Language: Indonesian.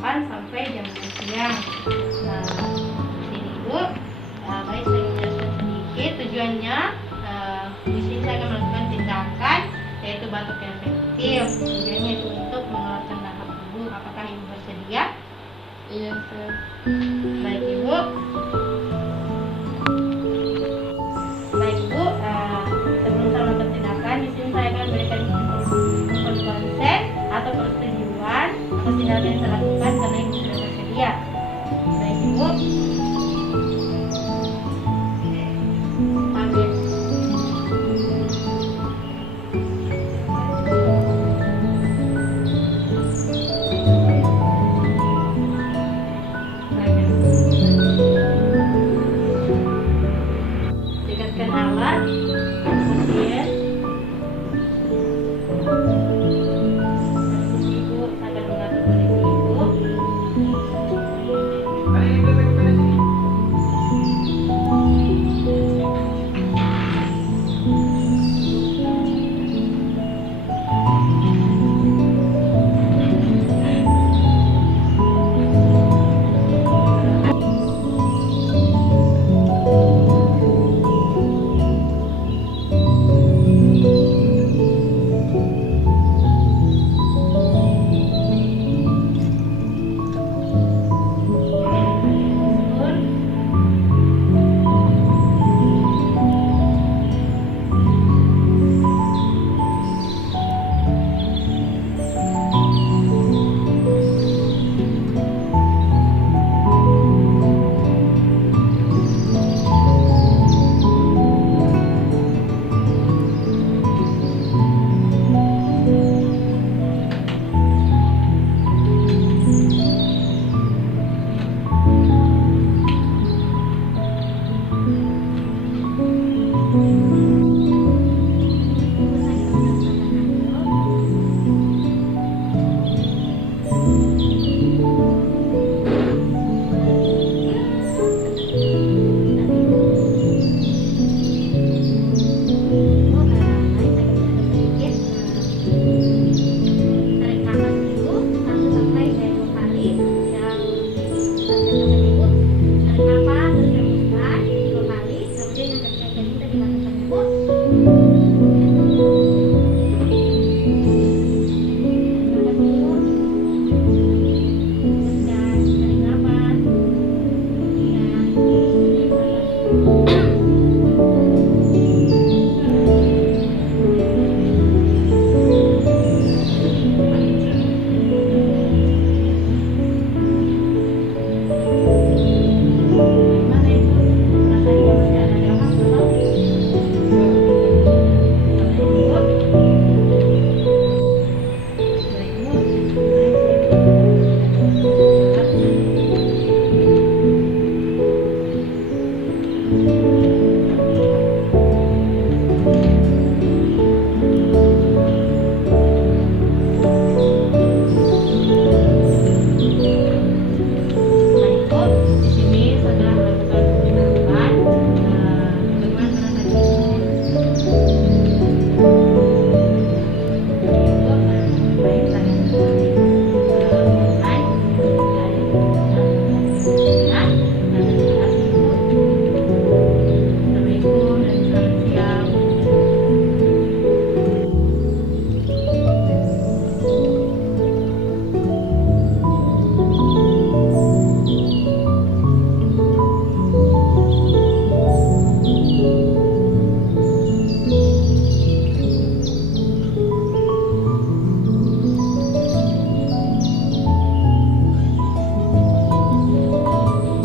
8 sampai jam 6 siang. Nah, di sini Bu, baik saya menjelaskan sedikit tujuannya. Di sini saya akan melakukan tindakan yaitu batuk yang efektif. Tujuannya itu untuk mengeluarkan dahak tubuh. Apakah Ibu bersedia? Iya, Chef. Baik Ibu. Baik Ibu, sebelum saya melakukan tindakan, di sini saya akan memberikan konsen atau persetujuan atas tindakan yang saya lakukan karena Ibu sudah bersedia. Baik Ibu. Ambil. Dekatkan alat, kemudian Ibu akan mengatur kondisi Ibu. Thank you.